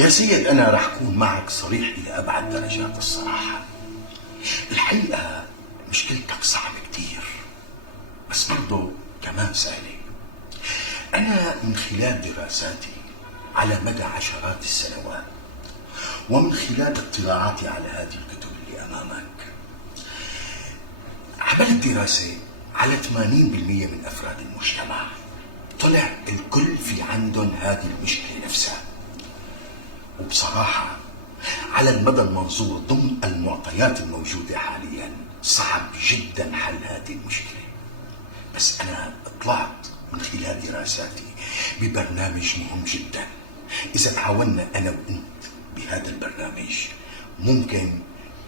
يا سيد أنا رح أكون معك صريح إلى أبعد درجات الصراحة. الحقيقة مشكلتك صعبة كتير، بس برضو كمان سهلة. أنا من خلال دراساتي على مدى عشرات السنوات، ومن خلال اطلاعاتي على هذه الكتب اللي أمامك، عملت دراسة على 80% من أفراد المجتمع. طلع الكل في عندهم هذه المشكلة نفسها. وبصراحة على المدى المنظور ضمن المعطيات الموجودة حاليا صعب جدا حل هذه المشكلة. بس أنا طلعت من خلال دراساتي ببرنامج مهم جدا. إذا تعاوننا أنا وأنت بهذا البرنامج ممكن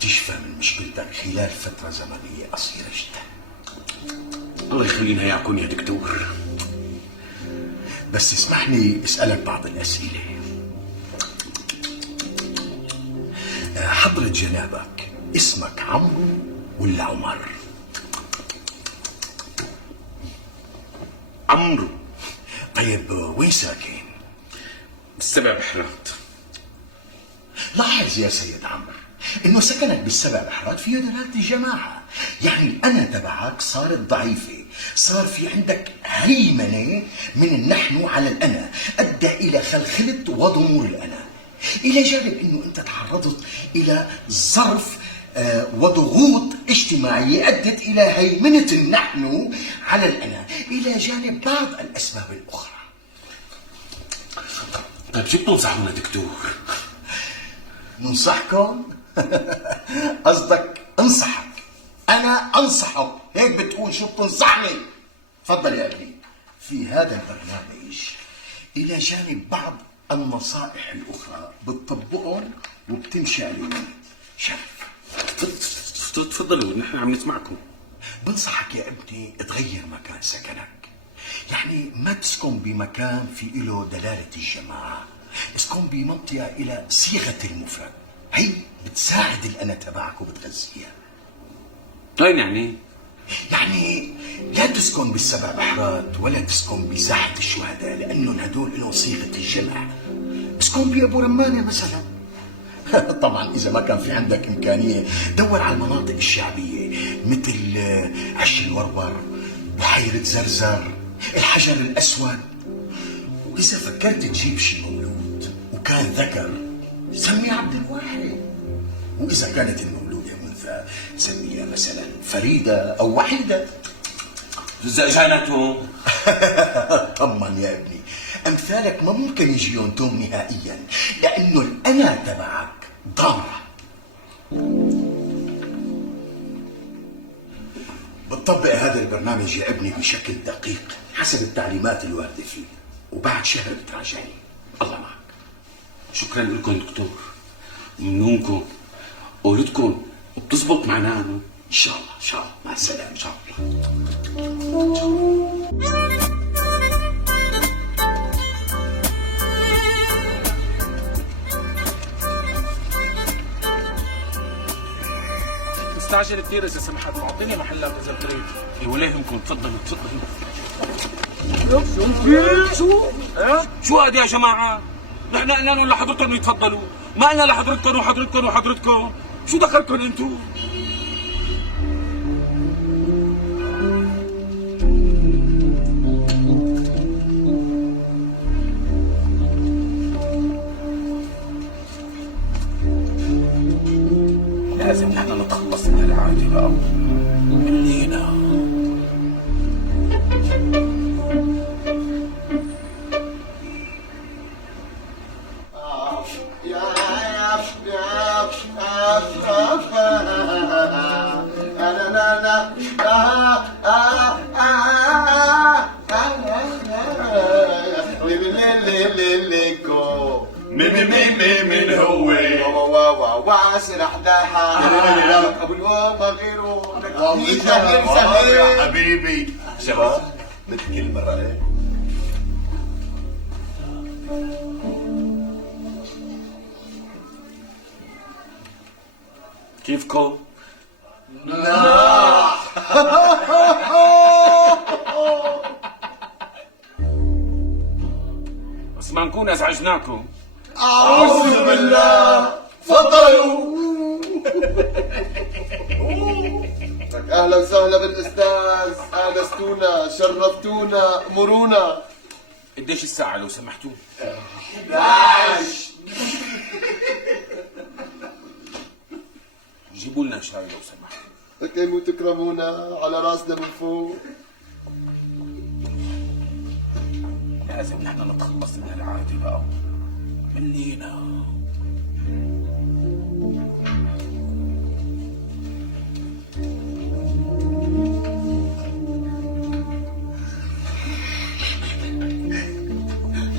تشفى من مشكلتك خلال فترة زمنية قصيرة جدا. الله يخلينا اياكم يا دكتور. بس اسمح لي اسألك بعض الأسئلة. حضرة جنابك اسمك عمرو ولا عمر؟ عمرو. طيب وين ساكن؟ بالسبع بحرات. لاحظ يا سيد عمرو انه سكنك بالسبع بحرات فيه دلالة الجماعة، يعني انا تبعك صارت ضعيفة، صار في عندك هيمنة من النحن على الانا، ادى الى خلخلة وضمور الانا، الى جانب انه انت تعرضت الى ظرف وضغوط اجتماعية ادت الى هيمنة النحن على الانا، الى جانب بعض الاسباب الاخرى. طيب شو بتنصحونا دكتور؟ ننصحكم؟ قصدك انصحك؟ انا انصحك، هيك بتقول شو بتنصحني؟ تفضل يا ابني. في هذا البرنامج الى جانب بعض النصائح الاخرى بتطبقهم وبتمشي عليهم. شايف؟ تفضلوا نحن عم نسمعكم. بنصحك يا ابني تغير مكان سكنك، يعني ما تسكن بمكان في له دلالة الجماعة، اسكن بمنطقة إلى صيغة المفرد، هي بتساعد الأنا تبعك وبتغذيها. وين يعني؟ يعني لا تسكن بالسبع بحرات ولا تسكن بساحة الشهداء لأنهم هدول لهم صيغة الجمع. اسكن بأبو رمانة مثلا. طبعا إذا ما كان في عندك إمكانية دور على المناطق الشعبية مثل عش الورور، بحيرة زرزر، الحجر الأسود. وإذا فكرت تجيب شي مولود وكان ذكر سميه عبد الواحد، وإذا كانت المولودة أنثى تسميها مثلا فريدة أو وحيدة. زعجانتهم. طمن يا ابني، أمثالك ما ممكن يجيهم توم نهائيا لأنه الأنا تبعك ضامرة. بتطبق هذا البرنامج يا ابني بشكل دقيق حسب التعليمات الواردة فيه، وبعد شهر بتراجعني. الله معك. شكرا لكم دكتور، منونكم قولتكم بتزبط معنا. إن شاء الله إن شاء الله. مع السلامة. ان شاء الله. مستعجل كثير اذا سمحت، اعطيني محلات اذا تريد. اي ولا يهمكم، تفضلوا تفضلوا. شو هاد يا جماعه؟ نحن قلنا لهم لحضرتكم يتفضلوا، ما قلنا لحضرتكم وحضرتكم وحضرتكم. شو دخلكم انتم؟ لازم نحن نتخلص من العادي منينا. من هو واسرح داحة ابو الوما غيره يا حبيبي. شباب مثل كل مرة ايه كيفكم؟ لا بس ما نكون ازعجناكم. أعوذ بالله تفضلوا. اهلا وسهلا بالاستاذ، انستونا، شرفتونا، امرونا. قديش الساعة لو سمحتوا؟ 11. جيبوا لنا شاي لو سمحتوا. تكرموا تكرمونا على راسنا من فوق. لازم نحن نتخلص من هالعادة بقى، ملينا.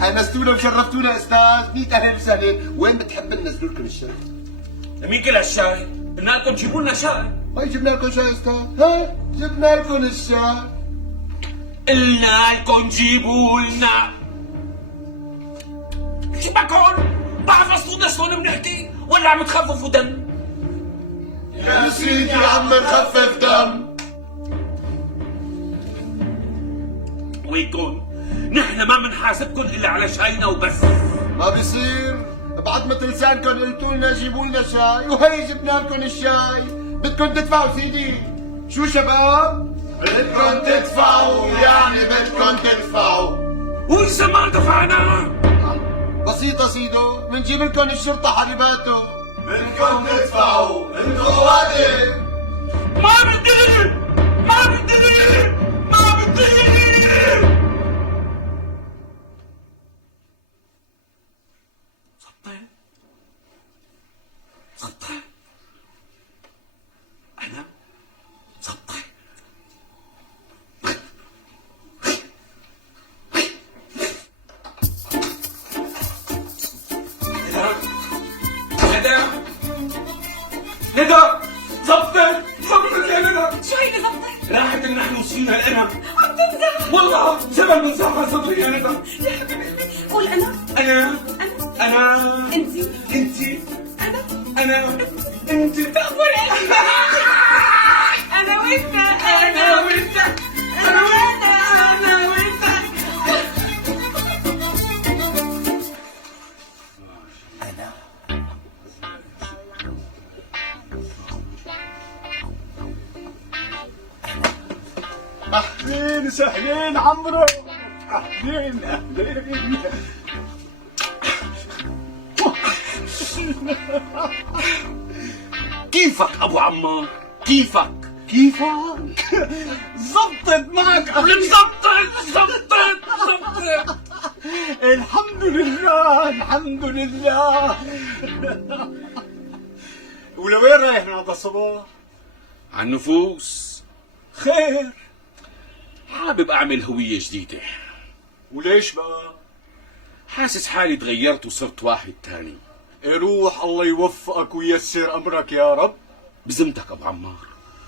انستونا وشرفتونا استاذ، 100 اهلا وسهلا. وين بتحب ننزلوا لكم الشاي؟ لمين كل هالشاي؟ قلنا لكم جيبوا لنا شاي. هاي جبنا لكم شاي استاذ، هاي جبنا لكم الشاي. قلنا لكم جيبوا لنا. شبكون؟ بحفظتوا شلون بنحكي ولا عم تخففوا دم؟ يا سيدي عم نخفف دم. ويكون نحن ما بنحاسبكم الا على شاينا وبس. ما بيصير، بعد ما لسانكم قلتوا لنا جيبوا لنا شاي وهي جبنا لكم الشاي. بدكم تدفعوا سيدي. شو شباب؟ بدكم تدفعوا، يعني بدكم تدفعوا. وإذا ما دفعنا؟ بسيطة سيدو، بنجيب لكم الشرطة حبيباته. بدكم تدفعوا، انتوا وادي. ما بدي، ما بدي، ما بدي. صدق أنا صدق. ندى زبطت يا ندى. شو هيدي زبطت؟ راحت ان نحن وصلنا الأنا. عم تمزح. والله زمن من ساعة صدري يا ندى. يا حبيبتي قول انا. أنا أنا انتي. أنتي انا. أنا أنتي. تقول انا وانت. انا وانت. انا وانت. انا وانت. اهلين وسهلين عمرو. اهلين اهلين. كيفك أبو عمار؟ كيفك؟ كيفك؟ زبطت معك زبطت. الحمد لله الحمد لله. ولوين رايح هذا الصباح؟ عن نفوس. خير. حابب أعمل هوية جديدة. وليش بقى؟ حاسس حالي تغيرت وصرت واحد تاني. روح الله يوفقك وييسر امرك يا رب. بذمتك أبو عمار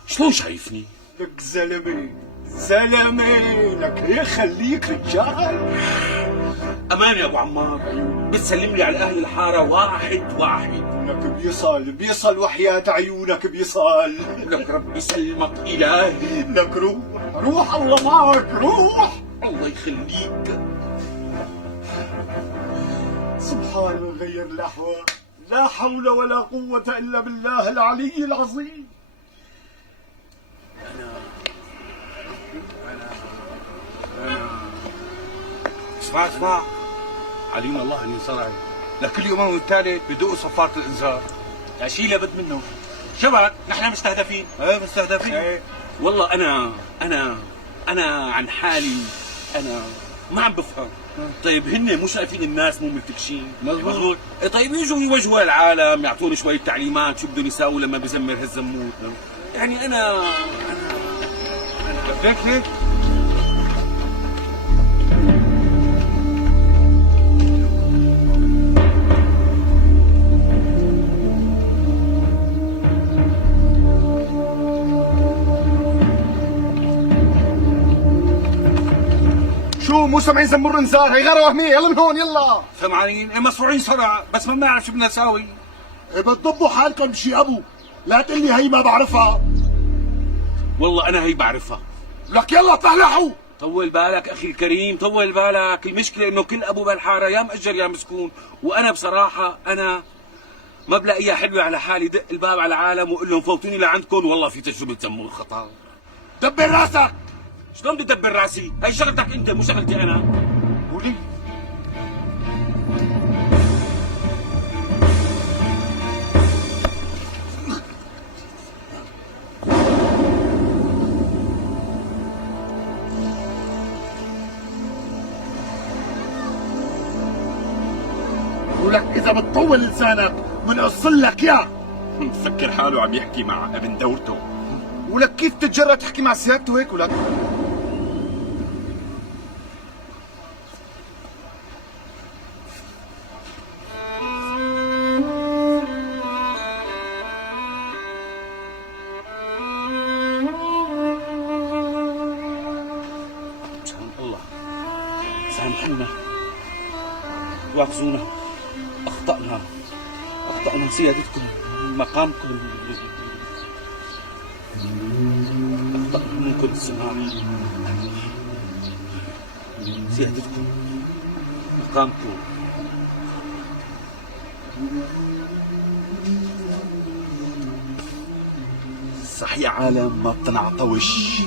شلون شايفني؟ لك زلمه زلمه، لك ايه خليك رجال. أمان يا أبو عمار، بتسلم لي على أهل الحارة واحد واحد. لك بيصل وحياة عيونك بيصل. لك ربي يسلمك إلهي. لك روح الله معك روح. الله يخليك. سبحان من غير الأحوال، لا حول ولا قوة إلا بالله العلي العظيم. اسمع علينا الله اني صرعي لكل يومين والتالي بدق صفارة الانذار. لا شي لابد منه. شبك نحن مستهدفين. ايه مستهدفين. ايه. والله أنا عن حالي أنا ما عم بفهم. طيب هن مو شايفين الناس مو مفتكشين؟ مزبوط. طيب يجوا يوجهوا العالم يعطوني شوية تعليمات شو بدهم يساووا لما بزمر هالزموت. يعني أنا بدك هيك؟ شو مو سامعين زمر انذار؟ هي غير وهمية. يلا من هون يلا. سمعانين؟ ايه مسروعين صرع بس ما بنعرف شو بدنا نساوي. إيه بتضبوا حالكم بشي ابو، لا تقول لي هي ما بعرفها. والله أنا هي بعرفها. لك يلا اطلع لحو. طول بالك أخي الكريم، طول بالك. المشكلة إنه كل أبو بالحارة يا مأجر يا مسكون، وأنا بصراحة أنا ما بلاقيها حلوة على حالي دق الباب على العالم وقول لهم فوتوني لعندكم والله في تجربة سمو الخطر. دبر راسك. شلون بدي ادبر راسي؟ هي شغلتك انت مو شغلتي انا. قولي. ولك اذا بتطول لسانك بنقص لك يا. مفكر حاله عم يحكي مع ابن دورته. ولك كيف تتجرأ تحكي مع سيادته هيك ولك؟ سامح الله، سامحونا، واخذونا، اخطأنا سيادتكم، مقامكم، اخطأنا منكم السماح، سيادتكم، مقامكم. صح يا عالم ما بتنعطوش.